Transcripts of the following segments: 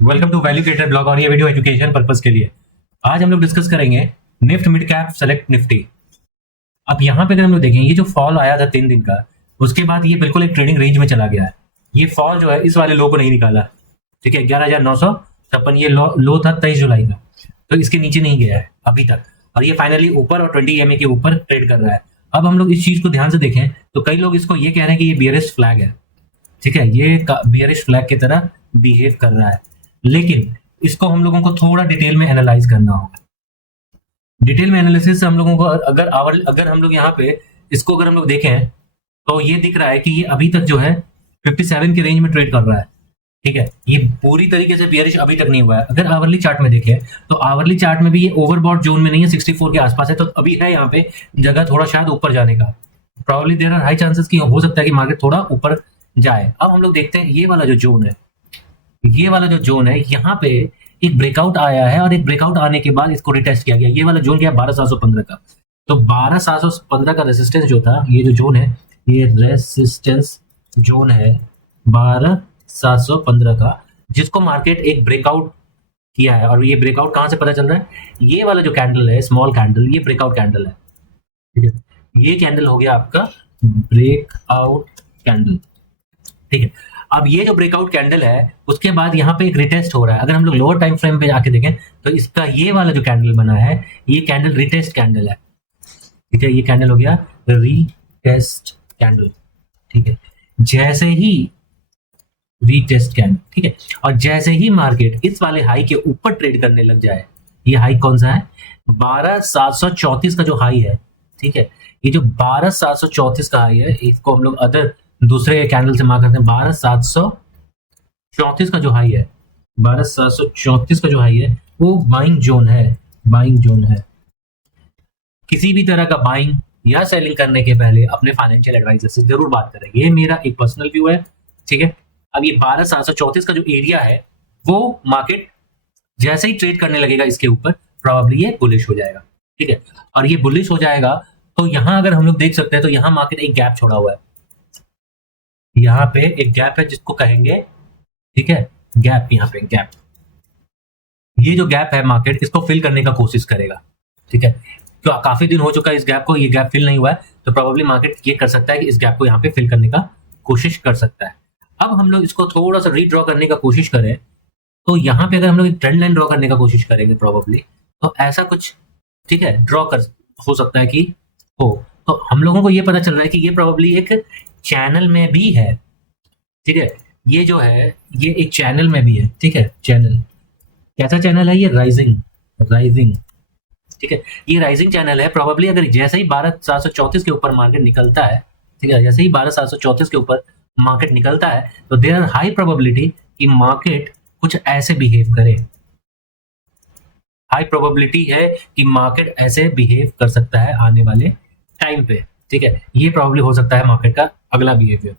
Welcome to value creator blog और ये video education purpose के लिए। आज हम लोग डिस्कस करेंगे Nifty mid cap select Nifty. अब यहाँ पे अगर हम लोग देखें, ये जो फॉल आया था 3 दिन का, उसके बाद ये बिल्कुल एक ट्रेडिंग रेंज में चला गया है। ये फॉल जो है इस वाले लो को नहीं निकाला, ठीक है। 11,956 ये लो था 23 जुलाई का, तो इसके नीचे नहीं गया है अभी तक, और ये फाइनली ऊपर और 20 EMA के ऊपर ट्रेड कर रहा है। अब हम लोग इस चीज को ध्यान से देखें तो कई लोग इसको ये कह रहे हैं कि ये बियरिश फ्लैग है, ठीक है, ये बियरिश फ्लैग की तरह बिहेव कर रहा है। लेकिन इसको हम लोगों को थोड़ा डिटेल में एनालाइज करना होगा। डिटेल में एनालिसिस से हम लोगों को अगर हम लोग यहाँ पे इसको अगर हम लोग देखें तो ये दिख रहा है कि ये अभी तक जो है 57 के रेंज में ट्रेड कर रहा है, ठीक है। ये पूरी तरीके से बियरिश अभी तक नहीं हुआ है। अगर आवरली चार्ट में देखें तो आवरली चार्ट में भी ये ओवरबॉट जोन में नहीं है, 64 के आसपास है, तो अभी है यहाँ पे जगह थोड़ा शायद ऊपर जाने का। Probably there are high chances की हो सकता है कि मार्केट थोड़ा ऊपर जाए। अब हम लोग देखते हैं ये वाला जो जोन है, ये वाला जो जोन है, यहाँ पे एक ब्रेकआउट आया है और एक ब्रेकआउट आने के बाद इसको रिटेस्ट किया गया। ये वाला जोन क्या है, 12,715 का। तो 12,715 का रेसिस्टेंस जो था, ये जो जोन है, ये रेसिस्टेंस जोन है 12,715 का, जिसको मार्केट एक ब्रेकआउट किया है। और ये ब्रेकआउट कहाँ से पता चल रहा है, ये वाला जो कैंडल है, स्मॉल कैंडल, ये ब्रेकआउट कैंडल है, ठीक है। ये कैंडल हो गया आपका ब्रेकआउट कैंडल, ठीक है। अब ये जो ब्रेकआउट कैंडल है, उसके बाद यहाँ पे एक रिटेस्ट हो रहा है। अगर हम लोग लोअर टाइम फ्रेम पे जाके देखें तो इसका ये वाला जो कैंडल बना है, ये कैंडल रिटेस्ट कैंडल है, ठीक है। ये कैंडल हो गया रीटेस्ट कैंडल, ठीक है। जैसे ही रीटेस्ट कैंडल, ठीक है, और जैसे ही मार्केट इस वाले हाई के ऊपर ट्रेड करने लग जाए, ये हाई कौन सा है, 12,734 का जो हाई है, ठीक है। ये जो 12,734 का हाई है, इसको हम लोग अदर दूसरे कैंडल से मार्क करते हैं। 12,734 का जो हाई है, 12,734 का जो हाई है, वो बाइंग जोन है, बाइंग जोन है। किसी भी तरह का बाइंग या सेलिंग करने के पहले अपने फाइनेंशियल एडवाइजर से जरूर बात करें। ये मेरा एक पर्सनल व्यू है, ठीक है। अब ये 12,734 का जो एरिया है, वो मार्केट जैसे ही ट्रेड करने लगेगा इसके ऊपर, प्रोबेबली ये बुलिश हो जाएगा, ठीक है। और ये बुलिश हो जाएगा तो यहां अगर हम लोग देख सकते हैं तो यहां मार्केट एक गैप छोड़ा हुआ है, यहाँ पे एक गैप है जिसको कहेंगे, ठीक है, गैप। यहाँ पे गैप, ये जो गैप है मार्केट इसको फिल करने का कोशिश करेगा, ठीक है। तो काफी दिन हो चुका है इस गैप को, ये गैप फिल नहीं हुआ है, तो प्रोबेबली मार्केट ये कर सकता है कि इस गैप को यहाँ पे फिल करने का कोशिश कर सकता है। अब हम लोग इसको थोड़ा सा रीड्रॉ करने का कोशिश करें तो यहाँ पे अगर हम लोग एक ट्रेंड लाइन ड्रॉ करने का कोशिश करेंगे प्रोबेबली, तो ऐसा कुछ, ठीक है, ड्रॉ कर हो सकता है कि हो। तो हम लोगों को ये पता चल रहा है कि ये प्रोबेबली एक चैनल में भी है, ठीक है। ये जो है ये एक चैनल में भी है, ठीक है। चैनल कैसा चैनल है, ये राइजिंग, राइजिंग, ठीक है। ये राइजिंग चैनल है। प्रोबेबली अगर जैसे ही 12,734 के ऊपर मार्केट निकलता है, ठीक है, जैसे ही 12,734 के ऊपर मार्केट निकलता है, तो देयर आर हाई प्रोबेबिलिटी कि मार्केट कुछ ऐसे बिहेव करे। हाई प्रोबेबिलिटी है कि मार्केट ऐसे बिहेव कर सकता है आने वाले टाइम पे, ठीक है। ये प्रोबेबली हो सकता है मार्केट का अगला बिहेवियर,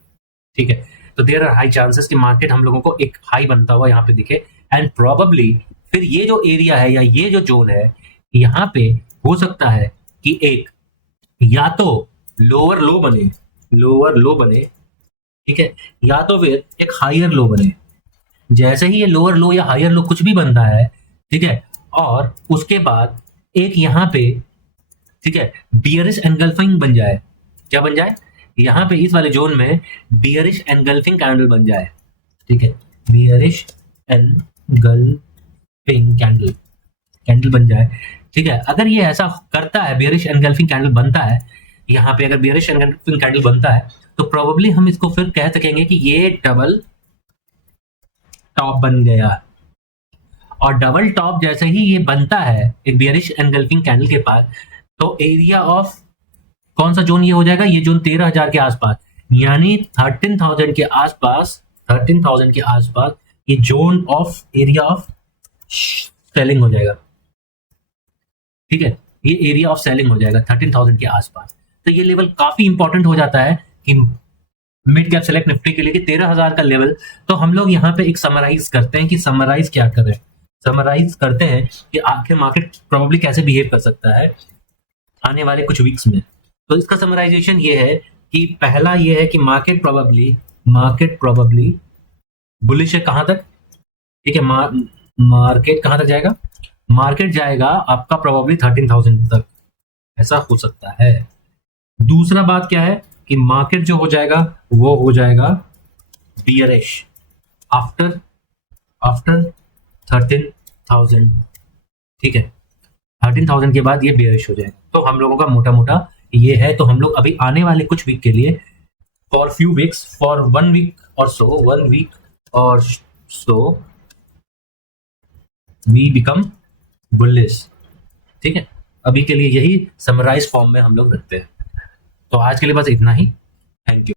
ठीक है। तो देयर आर हाई चांसेस कि मार्केट हम लोगों को एक हाई बनता हुआ यहाँ पे दिखे, एंड प्रोबेबली फिर ये जो एरिया है या ये जो जोन है, यहाँ पे हो सकता है कि एक या तो लोअर लो बने, लोअर लो बने, ठीक है, या तो फिर एक हायर लो बने। जैसे ही ये लोअर लो या हायर लो कुछ भी बनता है, ठीक है, और उसके बाद एक यहाँ पे, ठीक है, बियरिश एनगल्फिंग बन जाए। क्या बन जाए, यहाँ पे इस वाले जोन में बियरिश एनगल्फिंग कैंडल बन जाए, ठीक है, बियरिश एनगल्फिंग कैंडल, कैंडल बन जाए, ठीक है। अगर ये ऐसा करता है, बियरिश एनगल्फिंग कैंडल बनता है, यहाँ पे अगर बियरिश एनगल्फिंग कैंडल बनता है, तो प्रोबेबली हम इसको फिर कह सकेंगे कि ये डबल टॉप बन गया। और डबल टॉप जैसे ही ये बनता है एक बियरिश एनगल्फिंग कैंडल के पास, तो एरिया ऑफ कौन सा जोन ये हो जाएगा, ये जोन 13,000 के आसपास, यानी 13,000 के आसपास, 13,000 के आसपास ये zone of area of selling हो जाएगा, ठीक है। ये एरिया ऑफ सेलिंग हो जाएगा 13,000 के आसपास। तो ये लेवल काफी इंपॉर्टेंट हो जाता है कि मिड कैप सेलेक्ट निफ्टी के लिए कि 13,000 का लेवल। तो हम लोग यहाँ पे एक समराइज करते हैं कि समराइज क्या करें, समराइज करते हैं कि आखिर मार्केट प्रोबेबली कैसे बिहेव कर सकता है आने वाले कुछ वीक्स में। तो इसका समराइजेशन ये है कि पहला ये है कि मार्केट प्रोबेबली बुलिश है कहां तक, ठीक है, मार्केट कहां तक जाएगा? मार्केट जाएगा आपका प्रोबेबली 13,000 तक, ऐसा हो सकता है। दूसरा बात क्या है कि मार्केट जो हो जाएगा वो हो जाएगा बियरिश आफ्टर आफ्टर 13,000। ठीक है, 13,000 के बाद ये बियरिश हो जाएगा। तो हम लोगों का मोटा मोटा ये है। तो हम लोग अभी आने वाले कुछ वीक के लिए, for few weeks, for 1 week और सो, 1 वीक और सो वी बिकम बुलिश। ठीक है, अभी के लिए यही समराइज फॉर्म में हम लोग रखते हैं। तो आज के लिए बस इतना ही। Thank you.